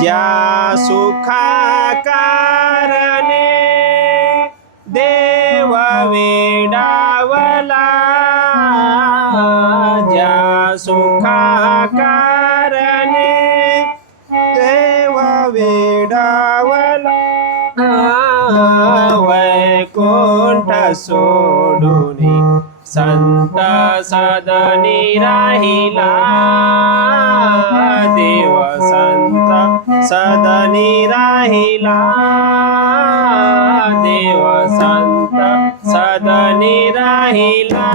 ज्या सुखा कारणे देव वेडावला, ज्या सुखा कारणे देव वेडावला, वैकुंठ सोडून संत सदनी राहिला, देव संत सदनी राहिला, देव संत सदनी राहिला,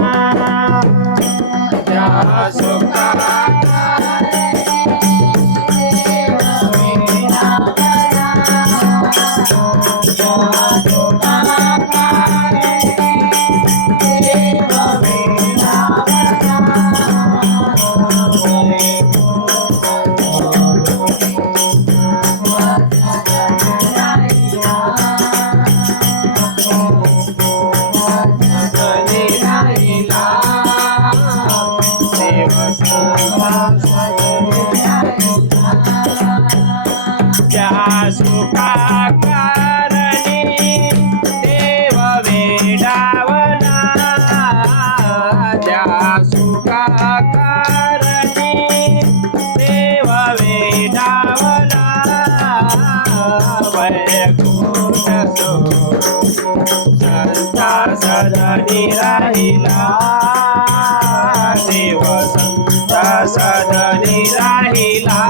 ज्या सुखा ज्या सुखा कारणे देव वेडावला, ज्या सुखा कारणे देव वेडावला, वैकुंठ सोडून संत सदनी राहिला, देव संत सदनी राहिला,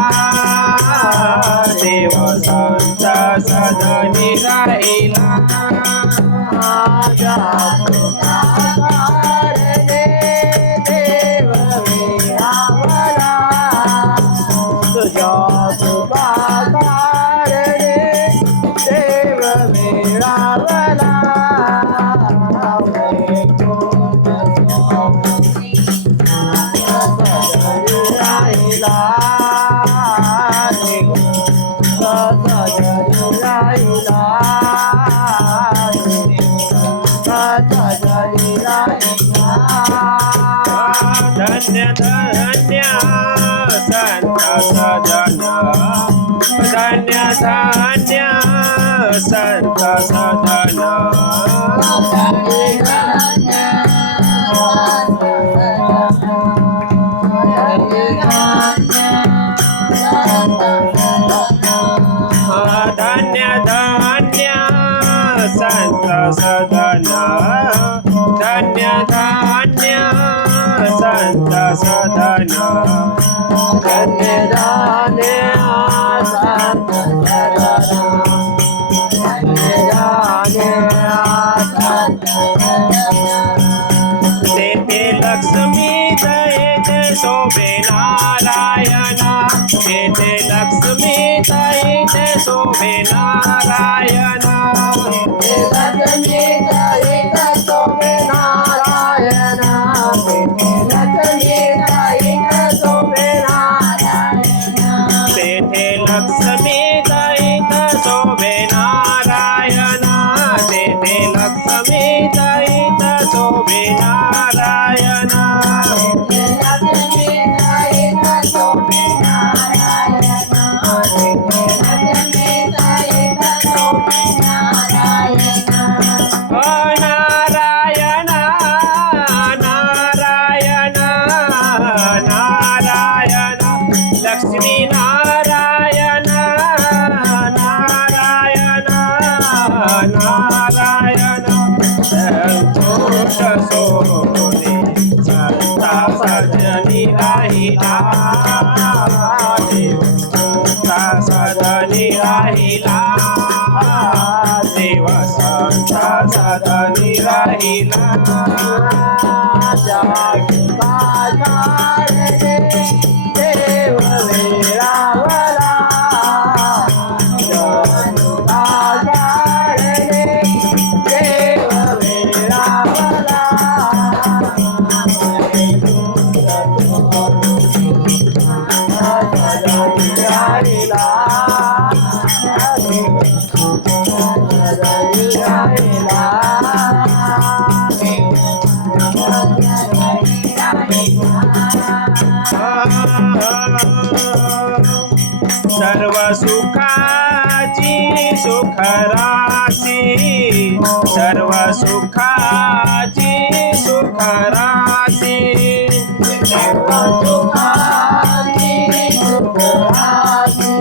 देव संत सदनी राहिला, ज्या सुखा कारणे देव वेडावला, ज्या सुखा कारणे देव वेडावला, वैकुंठ सोडून राहिला, धन्य धन्य संत सदन, धन्य धन्य संत सदन, धन्य धन्य संत सदन, धन्य धन्य संत सदन, धन्य धन्य संत सदन, धन्य धन्य संत सदन, तेथे लक्ष्मी दयेते शोभे नारायणा, तेथे लक्ष्मी दयेते शोभे नारायणा, लक्ष्मी दयेत शोभे नारायणा, लक्ष्मी दयेत शोभे नारायणा, तेथे लक्ष्मी दयेत शोभे नारायणा, तेथे लक्ष्मी दयेत शोभे नारायणा, लक्ष्मी दयेत शोभे नारायणा, लक्ष्मी दयेत शोभे नारायणा, नारायण नारायण नारायण लक्ष्मी नारायण नारायण नारायण, संतोष सोने संता सदनी राहिला, देव संता सदनी राहिला, देव संता सदनी राहिला, ज्या सुखा कारणे देव वेडावला, ज्या सुखा कारणे देव वेडावला, सदनी राहिला, सदनी राहिला, सर्व सुखाची सुखराशी सर्व सुखाची सुखराशी सर्व सुखाची सुखराशी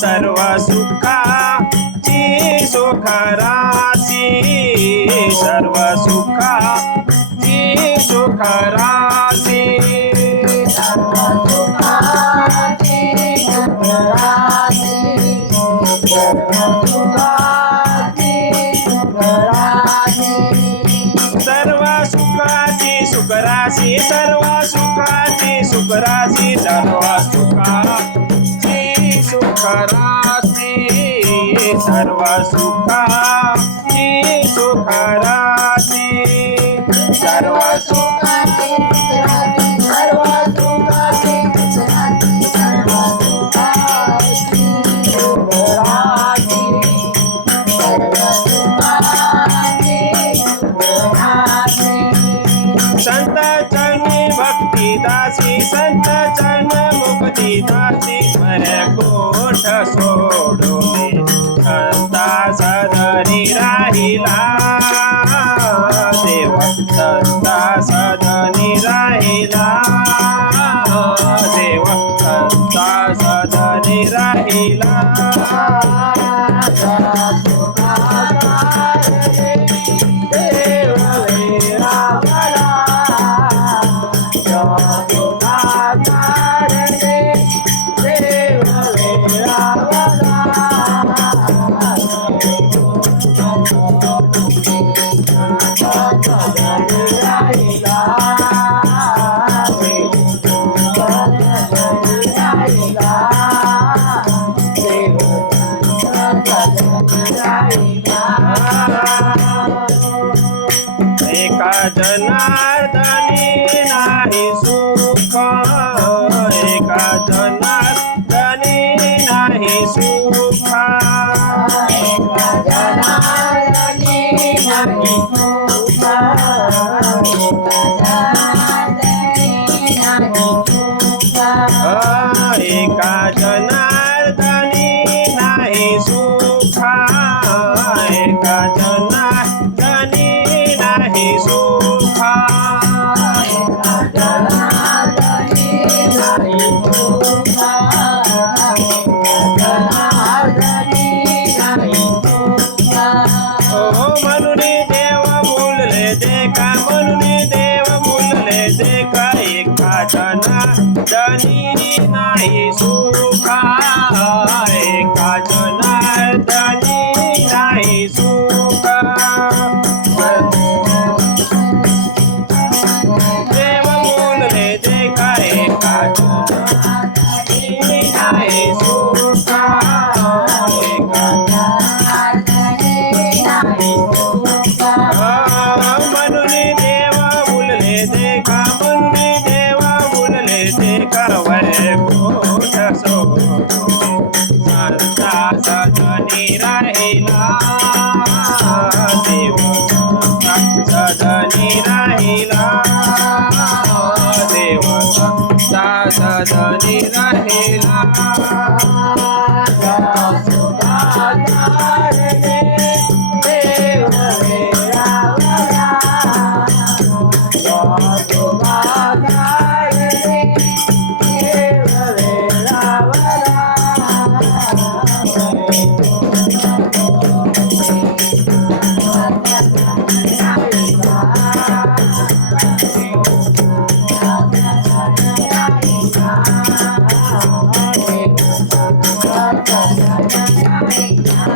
सर्व सुखाची सुखराशी सर्व सुखाची सुखराशी सर्व सुखाची सुखराशी सर्व सुखाची सुखराशी सर्व सुखाची सुखराशी सर्व सुखाची सुखराशी सर्व सुखाची सुखराशी सर्व सुखाची सुखराशी सर्व सुखाची सुखराशी सर्व सुखाची सर्व सुखाची सर्व सुखाची सुखराशी सर्व सुखाची सुखराशी संत चरणी भक्ती दासी संत चरण मुक्ती दासी मरे कोठ सोडोने संता सदरी राहिला देव संता सदनी राहिला देव संता सदनी राहिला एका जनार्दनी नाही सुख एका जनार्दनी नाही सुख एका जनार्दनी नाही सुख एका जनार्दनी नाही सुख एका जनार्दनी नाही सुख एका जनार्दनी नाही सुख एका जनार्दनी नाही सुख एका जनार्दनी नाही सुख म्हणून देव बोलले दे का म्हणून देव बोलले दे का एका जनार्दनी नाही सुख एका जनार्दनी नाही सुख देव बोलले दे का एका जनार्दनी नाही सुख एका म्हणून देव बोलले दे का म्हणून देव बोलले दे का वरे कोठ संता सदनी राहिला देव संता सदनी राहिला देव संता सदनी राहिला Thank you.